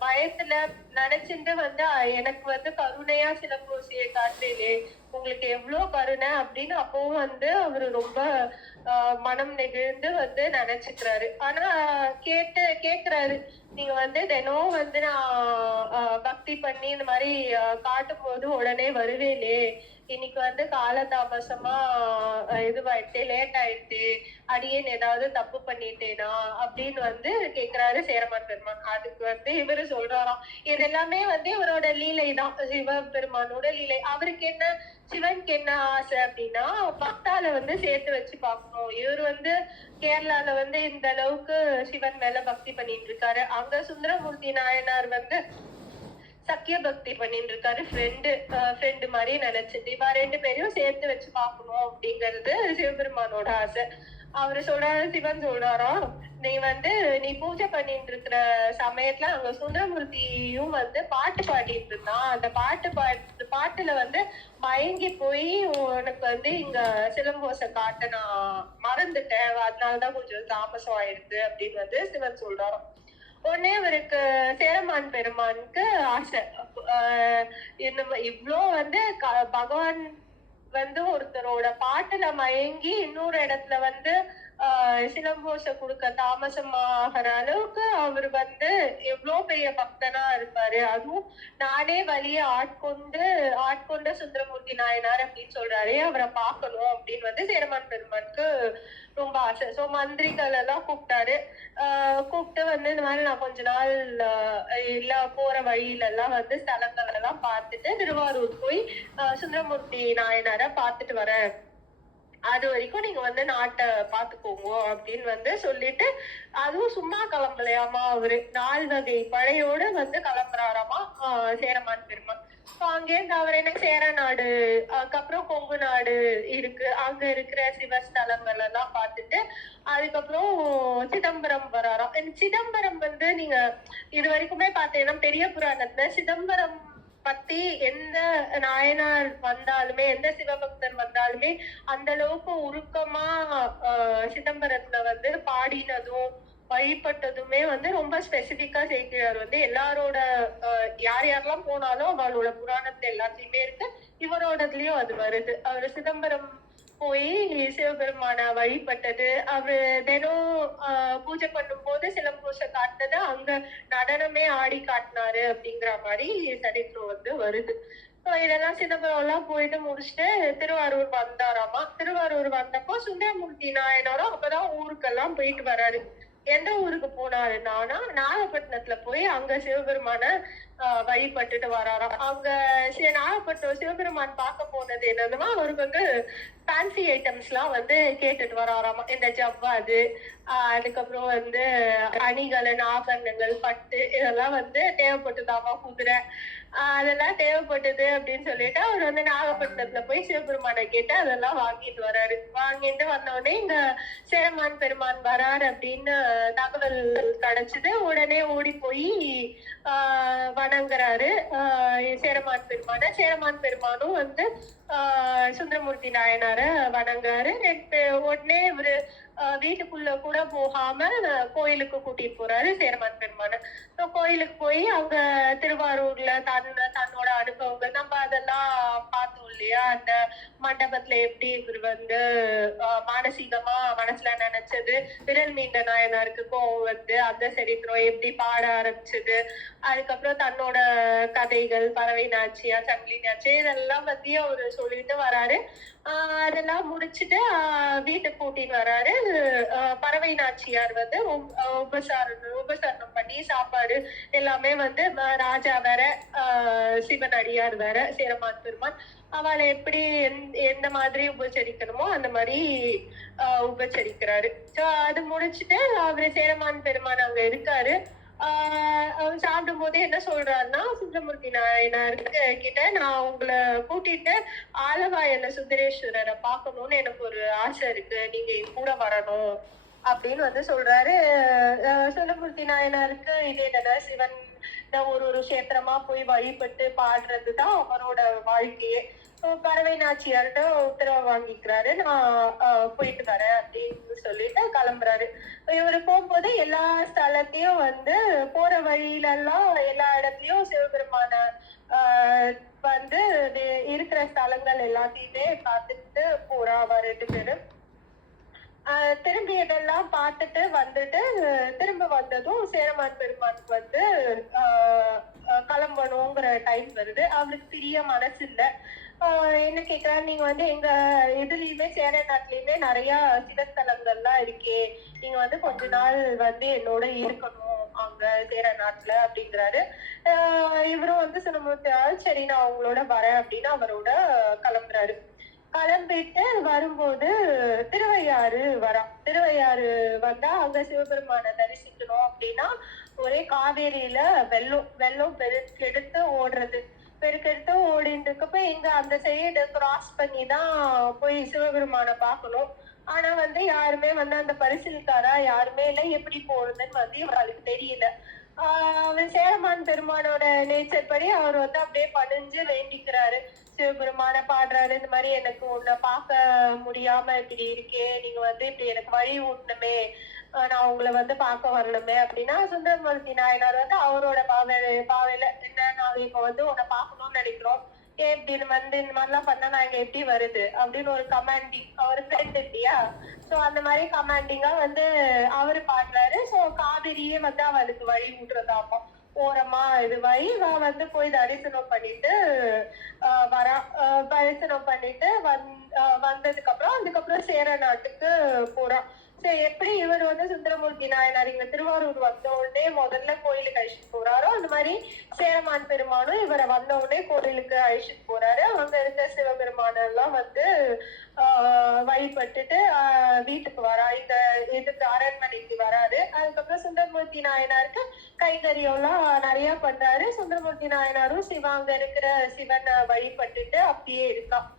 பயத்துல நினைச்சிட்டு வந்து எனக்கு வந்து கருணையா சிலம்பூசியை காட்டுறீங்களே, உங்களுக்கு எவ்வளவு கருணை அப்படின்னு அப்பவும் வந்து அவரு ரொம்ப மனம் நெகிழ்ந்து வந்து நினைச்சுக்கிறாரு. ஆனா கேக்குறாரு, நீங்க வந்து தினம் வந்து நான் பக்தி பண்ணி இந்த மாதிரி காட்டும் போது உடனே வருவேலே, இன்னைக்கு வந்து காலதாமசமா இதுவாயிடுச்சு, லேட் ஆயிடுச்சு, அடியேன் ஏதாவது தப்பு பண்ணிட்டேனா அப்படின்னு வந்து கேக்குறாரு சேரமான் பெருமான். அதுக்கு வந்து இவரு சொல்றாராம், இது எல்லாமே வந்து இவரோட லீலை தான், சிவபெருமானோட லீலை. அவருக்கு என்ன, சிவனுக்கு என்ன ஆசை அப்படின்னா பக்தால வந்து சேர்த்து வச்சு பார்க்கணும். இவர் வந்து கேரளால வந்து இந்த அளவுக்கு சிவன் மேல பக்தி பண்ணிட்டு இருக்காரு, அங்க சுந்தரமூர்த்தி நாயனார் வந்து சக்கிய பக்தி பண்ணிட்டு இருக்காரு, ஃப்ரெண்டு மாதிரி நினைச்சிட்டு இவ 2 பேரையும் சேர்த்து வச்சு பாக்கணும் அப்படிங்கிறது சிவபெருமானோட ஆசை. அவரு சொல்றாரு, சிவன் சொல்றாராம், நீ பூஜை பண்ணிட்டு இருக்கிற சமயத்துல அங்க சுந்தரமூர்த்தியும் வந்து பாட்டு பாடிட்டு இருந்தான், அந்த பாட்டுல வந்து மயங்கி போய் உனக்கு வந்து இங்க சிலம்போச காட்ட நான் மறந்துட்டேன், அதனாலதான் கொஞ்சம் தாமசம் ஆயிடுது அப்படின்னு வந்து சிவன் சொல்றாராம். உடனே அவருக்கு சேரமான் பெருமானுக்கு ஆசை, இவ்ளோ வந்து பகவான் வந்து ஒருத்தரோட பாட்டுல மயங்கி இன்னொரு இடத்துல வந்து சிலம்போச கொடுக்க தாமசமாகிற அளவுக்கு அவர் வந்து எவ்வளவு பெரிய பக்தனா இருப்பாரு. அதுவும் நானே வழிய ஆட்கொண்ட சுந்தரமூர்த்தி நாயனார் அப்படின்னு சொல்றாரு, அவரை பார்க்கணும் அப்படின்னு வந்து சேரமான் பெருமானுக்கு ரொம்ப ஆசை. சோ மந்திரிகள் எல்லாம் கூப்பிட்டு வந்து இந்த மாதிரி நான் கொஞ்ச நாள் இல்ல போற வழியில எல்லாம் வந்து ஸ்தலங்கள் எல்லாம் பார்த்துட்டு திருவாரூர் போய் சுந்தரமூர்த்தி நாயனார பார்த்துட்டு வரேன், அது வரைக்கும் நீங்க வந்து நாட்டை பாத்துக்கோங்க அப்படின்னு வந்து சொல்லிட்டு, அதுவும் சும்மா கிளம்பலையாமா, அவரு 4 வகை படையோடு வந்து கிளம்புறாராமா சேரமான் பெருமான். அங்கேருந்து அவர் எனக்கு சேர நாடு, அதுக்கப்புறம் கொங்கு நாடு இருக்கு, அங்க இருக்கிற சிவஸ்தலங்கள் எல்லாம் பார்த்துட்டு அதுக்கப்புறம் சிதம்பரம் வராராம். சிதம்பரம் வந்து நீங்க இது வரைக்குமே பார்த்தீங்கன்னா பெரிய புராணத்துல சிதம்பரம் பத்தி எந்த நாயனார் வந்தாலுமே, எந்த சிவபக்தர் வந்தாலுமே அந்த அளவுக்கு உருக்கமா சிதம்பரத்துல வந்து பாடினதும் வழிபட்டதுமே வந்து ரொம்ப ஸ்பெசிபிக்கா சேர்க்கிறார். வந்து எல்லாரோட யாரெல்லாம் போனாலும் அவளோட புராணத்துல எல்லாத்தையுமே இருக்கு, இவரோடதுலயும் அது வருது. அவரு சிதம்பரம் போய் சிவபெருமான வழிபட்டது, அவரு தினம் பூஜை பண்ணும் போது சிலம்பூசை காட்டினது, அங்க நடனமே ஆடி காட்டினாரு அப்படிங்கிற மாதிரி சரித்திரம் வந்து வருது. இதெல்லாம் சிதம்பரம் எல்லாம் போயிட்டு முடிச்சுட்டு திருவாரூர் வந்தாராமா. திருவாரூர் வந்தப்போ சுந்தரமூர்த்தி நாயனாரும் அப்பதான் ஊருக்கெல்லாம் போயிட்டு வராரு. எந்த ஊருக்கு போனாருன்னா நாகப்பட்டினத்துல போய் அங்க சிவபெருமான வழிபட்டுட்டு வராராம். அங்க நாகப்பட்டினம் சிவபெருமான் பார்க்க போனது என்னன்னா, அவருக்கு வந்து ஃபேன்சி ஐட்டம்ஸ் எல்லாம் வந்து கேட்டுட்டு வராராமா. இந்த ஜவ்வாது, அதுக்கப்புறம் வந்து அணிகள், ஆபரணங்கள், பட்டு இதெல்லாம் வந்து தேவைப்பட்டுதாமா, குதிரை அதெல்லாம் தேவைப்பட்டது அப்படின்னு சொல்லிட்டு அவர் வந்து நாகப்பட்டினத்துல போய் சிவபெருமானை கேட்டு அதெல்லாம் வாங்கிட்டு வராரு. வாங்கிட்டு வந்தோடனே இங்க சேரமான் பெருமான் வராரு அப்படின்னு தகவல் கிடைச்சது. உடனே ஓடி போய் வணங்குறாரு சேரமான் பெருமான. சேரமான் பெருமானும் வந்து சுந்தரமூர்த்தி நாயனார வணங்குறாரு. உடனே இவரு வீட்டுக்குள்ள கூட போகாம கோயிலுக்கு கூட்டிட்டு போறாரு சேரமான் பெருமான. கோயிலுக்கு போய் அங்க திருவாரூர்ல தன்னோட அனுபவங்கள் நம்ம அதெல்லாம் பார்த்தோம் இல்லையா, அந்த மண்டபத்துல எப்படி இவர் வந்து மானசீகமா மனசுல நினைச்சது, விரல் மீண்ட நாயனாருக்கு கோவம் வந்து அந்த சரித்திரம் எப்படி பாட ஆரம்பிச்சது, அதுக்கப்புறம் தன்னோட கதைகள், பறவை நாச்சியா, சங்கிலி நாச்சியா இதெல்லாம் பத்தி அவரு சொல்லிட்டு வராரு. அதெல்லாம் முடிச்சுட்டு வீட்டுக்கு கூட்டிட்டு வராரு. பறவை நாச்சியார் வந்து உபசரணம் பண்ணி சாப்பாடு எல்லாமே வந்து ராஜா வேற சிவன் அடியார் வேற சேரமான் பெருமான் அவளை எப்படி எந்த மாதிரி உபச்சரிக்கணுமோ அந்த மாதிரி உபச்சரிக்கிறாரு. சோ அது முடிச்சுட்டு அவரு சேரமான் பெருமான் அங்க இருக்காரு. அவர் சாப்பிடும் போதே என்ன சொல்றாருன்னா, சுந்தரமூர்த்தி நாயனார் கிட்ட நான் உங்களை கூட்டிட்டு ஆலவாயல சுந்தரேஸ்வரரை பார்க்கணும்னு எனக்கு ஒரு ஆசை இருக்கு, நீங்க என் கூட வரணும் அப்படின்னு வந்து சொல்றாரு. சுந்தரமூர்த்தி நாயனாருக்கு இதே தானே, சிவன் ஒரு கஷேத்திரமா போய் வழிபட்டு பாடுறதுதான் அவரோட வாழ்க்கையே. பறவை நாச்சியார்கிட்ட உத்தரவு வாங்கிக்கிறாரு, நான் போயிட்டு வரேன் அப்படின்னு சொல்லிட்டு கிளம்புறாரு. இவரு போகும்போது எல்லா ஸ்தலத்தையும் வந்து போற வழியில எல்லாம் எல்லா இடத்துலயும் சிவபெருமான வந்து இருக்கிற ஸ்தலங்கள் எல்லாத்தையுமே பார்த்துட்டு போறா அவ 2 பேரும். திரும்பி இதெல்லாம் பார்த்துட்டு வந்துட்டு திரும்ப வந்ததும் சேரமான் பெருமானுக்கு வந்து கிளம்பணுங்கிற டைம் வருது. அவளுக்கு பிரிய மனசு இல்ல. என்ன கேக்குறா, நீங்க வந்து எங்க இதுலயுமே சேர நாட்டுலயுமே நிறைய சிவஸ்தலங்கள்லாம் இருக்கே, நீங்க வந்து கொஞ்ச நாள் வந்து என்னோட இருக்கணும் அங்க சேர நாட்டுல அப்படிங்கிறாரு. இவரும் வந்து சொன்ன சரி நான் அவங்களோட வரேன் அப்படின்னு அவரோட கிளம்புறாரு. கிளம்பிட்டு வரும்போது திருவையாறு வரா. திருவையாறு வந்தா அங்க சிவபெருமான தரிசிக்கணும் அப்படின்னா ஒரே காவேரியில வெள்ளம் பெருக்கெடுத்து ஓடுறது. பெருக்கெடுத்து ஓடிட்டு இருக்கப்ப இங்க அந்த சைடு கிராஸ் பண்ணி தான் போய் சிவபெருமான பார்க்கணும். ஆனா வந்து யாருமே வந்து அந்த பரிசீலிக்காரா யாருமே இல்லை. எப்படி போறதுன்னு வந்து இவருக்கு தெரியல. அவர் சேரமான் பெருமானோட நேச்சர் படி அவர் வந்து அப்படியே பணிஞ்சு வேண்டிக்கிறாரு. சிவபெருமான பாடுறாரு, இந்த மாதிரி எனக்கு உன்னை பார்க்க முடியாம இப்படி இருக்கே, நீங்க வந்து இப்படி எனக்கு வழி ஊட்டணுமே, நான் உங்களை வந்து பார்க்க வரணுமே அப்படின்னா சுந்தரமூர்த்தி நாயனார் வந்து அவரோட பாவையில என்ன, நாங்க இப்ப வந்து உன்னை பார்க்கணும்னு நினைக்கிறோம், இப்படின்னு வந்து இந்த மாதிரிலாம் பண்ணா நாங்க எப்படி வருது அப்படின்னு ஒரு கமாண்டிங், அவர் ஃப்ரெண்ட் இல்லையா, சோ அந்த மாதிரி கமாண்டிங்கா வந்து அவரு பாடுறாரு. சோ காவிரியே வந்து அவளுக்கு வழி விடுறதாமா ஓரமா இதுவாயி வந்து போய் தரிசனம் பண்ணிட்டு வரா. தரிசனம் பண்ணிட்டு வந்ததுக்கு அப்புறம் அதுக்கப்புறம் சேர நாட்டுக்கு போறான். சரி, எப்படி இவர் வந்து சுந்தரமூர்த்தி நாயனார் இங்க திருவாரூர் வந்த உடனே முதல்ல கோயிலுக்கு அழிச்சிட்டு போறாரோ அந்த மாதிரி சேரமான் பெருமானும் இவரை வந்த உடனே கோயிலுக்கு அழிச்சிட்டு போறாரு. அங்க இருக்க சிவபெருமான எல்லாம் வந்து வழிபட்டுட்டு வீட்டுக்கு வரா. இந்த இதுக்கு அரண்மனைக்கு வராரு. அதுக்கப்புறம் சுந்தரமூர்த்தி நாயனாருக்கு கைங்கரியம் எல்லாம் நிறைய பண்றாரு. சுந்தரமூர்த்தி நாயனாரும் அங்க இருக்கிற சிவனை வழிபட்டுட்டு அப்படியே இருக்கான்.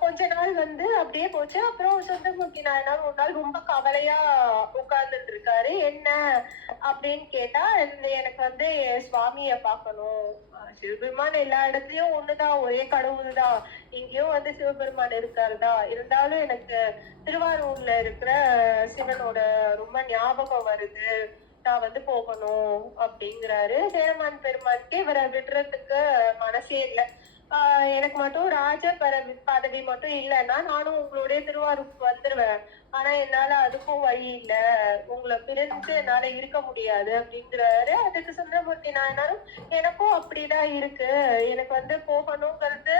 கொஞ்ச நாள் வந்து அப்படியே போச்சு. அப்புறம் சுந்தரமூர்த்தி நாயனார் ஒரு நாள் ரொம்ப கவலையா உட்கார்ந்துட்டு இருக்காரு. என்ன அப்படின்னு கேட்டா, எனக்கு வந்து சுவாமிய பார்க்கணும், சிவபெருமான் எல்லா இடத்துலயும் ஒண்ணுதான், ஒரே கடவுள் தான், இங்கேயும் வந்து சிவபெருமான் இருக்காருதா, இருந்தாலும் எனக்கு திருவாரூர்ல இருக்கிற சிவனோட ரொம்ப ஞாபகம் வருது, நான் வந்து போகணும் அப்படிங்கிறாரு. சேரமான் பெருமானுக்கு இவரை விடுறதுக்கு மனசே இல்லை. எனக்கு மட்டும் ராஜ பதவி மட்டும் இல்லைன்னா நானும் உங்களுடைய திருவாரூருக்கு வந்துருவேன், ஆனா என்னால அதுக்கும் வழி இல்ல, உங்களை பிரிஞ்சு என்னால இருக்க முடியாது அப்படிங்கிறாரு. அதுக்கு சுந்தரமூர்த்தி நாயனாரும் எனக்கும் அப்படிதான் இருக்கு, எனக்கு வந்து போகணுங்கிறது,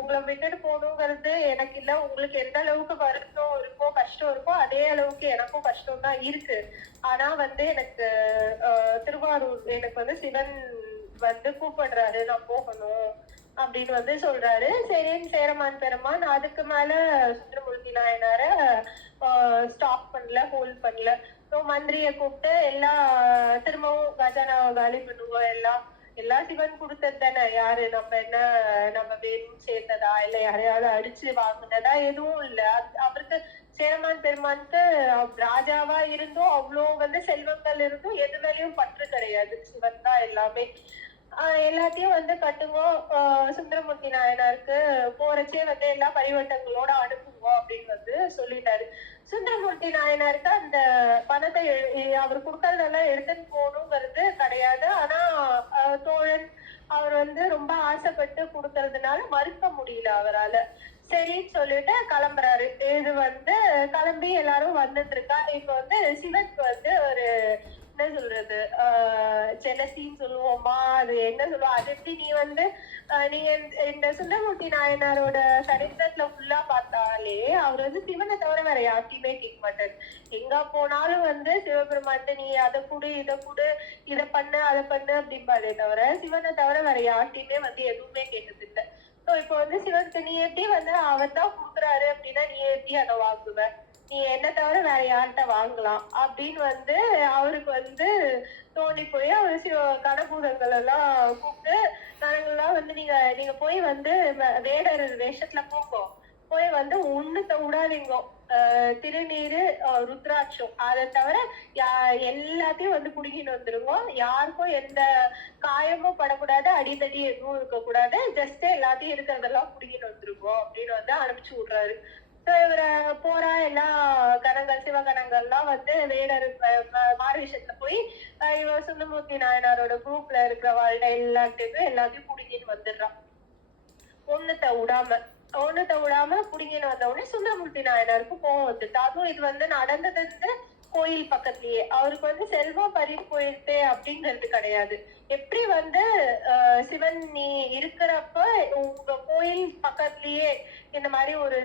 உங்களை விட்டுட்டு போகணுங்கிறது எனக்கு இல்ல, உங்களுக்கு எந்த அளவுக்கு வருத்தம் இருக்கோ கஷ்டம் இருக்கோ அதே அளவுக்கு எனக்கும் கஷ்டம் தான் இருக்கு, ஆனா வந்து எனக்கு திருவாரூர் எனக்கு வந்து சிவன் வந்து கூப்பிடுறாரு, நான் போகணும் அப்படின்னு வந்து சொல்றாரு. சரின்னு சேரமான் பெருமான் அதுக்கு மேல சுந்தரமூர்த்தி நாயனார ஸ்டாப் பண்ணல, ஹோல்ட் பண்ணல. மந்திரிய கூப்பிட்டு எல்லா திரும்பவும் கஜானாவை காலி பண்ணுவோம், எல்லாம் சிவன் கொடுத்தது தானே, யாரு நம்ம என்ன நம்ம வேணும் சேர்த்ததா இல்ல யாரையாவது அடிச்சு வாங்கினதா எதுவும் இல்ல. அவருக்கு சேரமான் பெருமானுக்கு ராஜாவா இருந்தும் அவ்வளோ வந்து செல்வங்கள் இருந்தும் எதுலையும் பற்று கிடையாது, சிவன் தான் எல்லாமே. எல்லாத்தையும் வந்து கட்டுவோம், சுந்தரமூர்த்தி நாயனாருக்கு போறச்சே வந்து எல்லா பரிவட்டங்களோட அனுப்புவோம் அப்படின்னு வந்து சொல்லிட்டாரு. சுந்தரமூர்த்தி நாயனாருக்கு அந்த பணத்தை அவர் கொடுக்கறதெல்லாம் எடுத்துன்னு போகணுங்கிறது கிடையாது. ஆனா தோழன் அவர் வந்து ரொம்ப ஆசைப்பட்டு கொடுக்கறதுனால மறுக்க முடியல அவரால. சரின்னு சொல்லிட்டு கிளம்புறாரு. இது வந்து கிளம்பி எல்லாரும் வந்துட்டு இருக்கா. இப்ப வந்து சிவனுக்கு வந்து ஒரு என்ன சொல்றது ஜெலசின்னு சொல்லுவோமா, அது என்ன சொல்லுவோம், அது எப்படி நீ வந்து நீங்க இந்த சுந்தரமூர்த்தி நாயனாரோட சரித்திரத்துல ஃபுல்லா பார்த்தாலே அவர் வந்து சிவனை தவிர வேற யார்ட்டையுமே கேட்க மாட்டாரு. எங்க போனாலும் வந்து சிவபெருமான்ட்டு நீ அதை கொடு இதை கொடு இதை பண்ணு அதை பண்ணு அப்படின்பாலே தவிர சிவனை தவிர வேற யார்ட்டையுமே வந்து எதுவுமே கேட்டது இல்லை. ஸோ இப்போ வந்து சிவனுக்கு நீ எப்படி வந்து அவர் தான் கொடுக்குறாரு அப்படின்னா நீ எப்படி அதை வாங்குவ, நீ என்ன தவிர வேற யார்கிட்ட வாங்கலாம் அப்படின்னு வந்து அவருக்கு வந்து தோண்டி போய் அவரு கனபூதங்கள் எல்லாம் கூப்பிட்டு நாங்கெல்லாம் வந்து நீங்க போய் வந்து வேடர் வேஷத்துல போய் வந்து ஒண்ணுத்த விடாதீங்க, திருநீரு ருத்ராட்சம் அதை தவிர எல்லாத்தையும் வந்து குடுக்கிட்டு வந்துருங்க, யாருக்கும் எந்த காயமும் படக்கூடாது, அடித்தடி எதுவும் இருக்கக்கூடாது, ஜஸ்ட் எல்லாத்தையும் இருக்கிறதெல்லாம் குடுக்கிட்டு வந்துருங்க அப்படின்னு வந்து அனுப்பிச்சு விடுறாரு. இவரை போறா எல்லா கணங்கள் சிவகணங்கள்லாம் வந்து வேடர் மாறுவேஷத்துல போய் இவர் சுந்தரமூர்த்தி நாயனாரோட குரூப்ல இருக்கிறவாள்கிட்ட எல்லாத்தையும் புடிங்கின்னு வந்துடுறான். ஒண்ணுத்த விடாம புடிங்கின்னு வந்த உடனே சுந்தரமூர்த்தி நாயனாருக்கு கோவம் வந்துட்டு. அதுவும் இது வந்து நடந்தது வந்து கோயில் பக்கத்துலயே. அவருக்கு வந்து செல்வம் பறி போயிடுது அப்படிங்கிறது கிடையாது. எப்படி வந்து சிவன் நீ இருக்கிறப்ப உங்க கோயில் பக்கத்துலயே இந்த மாதிரி ஒரு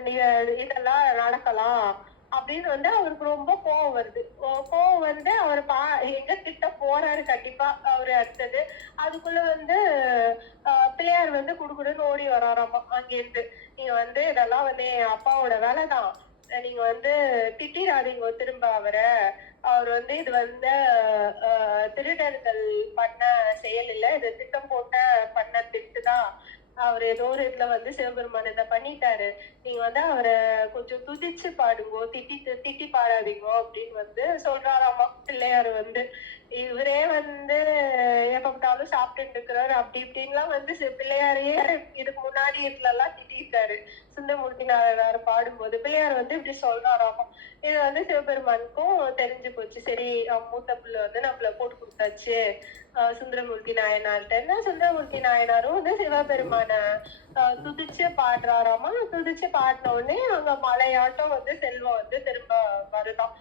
இதெல்லாம் நடக்கலாம் அப்படின்னு வந்து அவருக்கு ரொம்ப கோவம் வருது. கோவம் வந்து அவர் எங்க கிட்ட போறாரு கண்டிப்பா அவரு அடுத்தது. அதுக்குள்ள வந்து பிள்ளையார் வந்து குடுக்குடுன்னு ஓடி வராராமா அங்கேருந்து. நீங்க வந்து இதெல்லாம் வந்து என் அப்பாவோட வேலைதான், நீங்க வந்து திட்டிராதீங்க திரும்ப அவரை. அவர் வந்து இது வந்து திருடர்கள் பண்ண செயல் இல்ல, இது திட்டம் போட்ட பண்ண திட்டுதான். அவர் ஏதோ ஒரு இதுல வந்து சிவபெருமான் இதை பண்ணிட்டாரு, நீங்க வந்து அவரை கொஞ்சம் துதிச்சு பாடுங்கோ, திட்டி பாடாதீங்க அப்படின்னு வந்து சொல்றாராமா பிள்ளையாரு வந்து. இவரே வந்து எப்ப பார்த்தாலும் சாப்பிட்டுட்டு இருக்கிறாரு அப்படி இப்படின்லாம் வந்து பிள்ளையாரையே இதுக்கு முன்னாடி இதுல எல்லாம் திட்டிருக்காரு. சுந்தரமூர்த்தி நாயனார் பாடும்போது பிள்ளையார் வந்து இப்படி சொல்றாராமா. இது வந்து சிவபெருமானுக்கும் தெரிஞ்சு போச்சு. சரி மூத்த பிள்ளை வந்து நம்மள போட்டு கொடுத்தாச்சு சுந்தரமூர்த்தி நாயனார்கிட்ட. சுந்தரமூர்த்தி நாயனாரும் வந்து சிவபெருமான துதிச்சு பாடுறாராமா. துதிச்சு பாடின உடனே அங்க மலையாட்டம் வந்து செல்வம் வந்து திரும்ப வருதான்.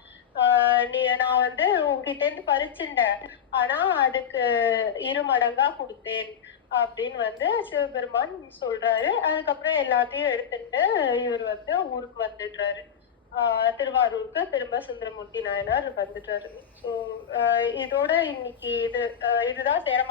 நான் வந்து உங்ககிட்ட இருந்து பறிச்சுட்டேன், ஆனா அதுக்கு 2 மடங்கா கொடுத்தேன் அப்படின்னு வந்து சிவபெருமான் சொல்றாரு. அதுக்கப்புறம் எல்லாத்தையும் எடுத்துட்டு இவர் வந்து ஊருக்கு வந்துடுறாரு. திருவாரூருக்கு திரும்ப சுந்தரமூர்த்தி நாயனார் வந்துட்டாரு. ஸோ இதோட இன்னைக்கு இதுதான் சேரமான்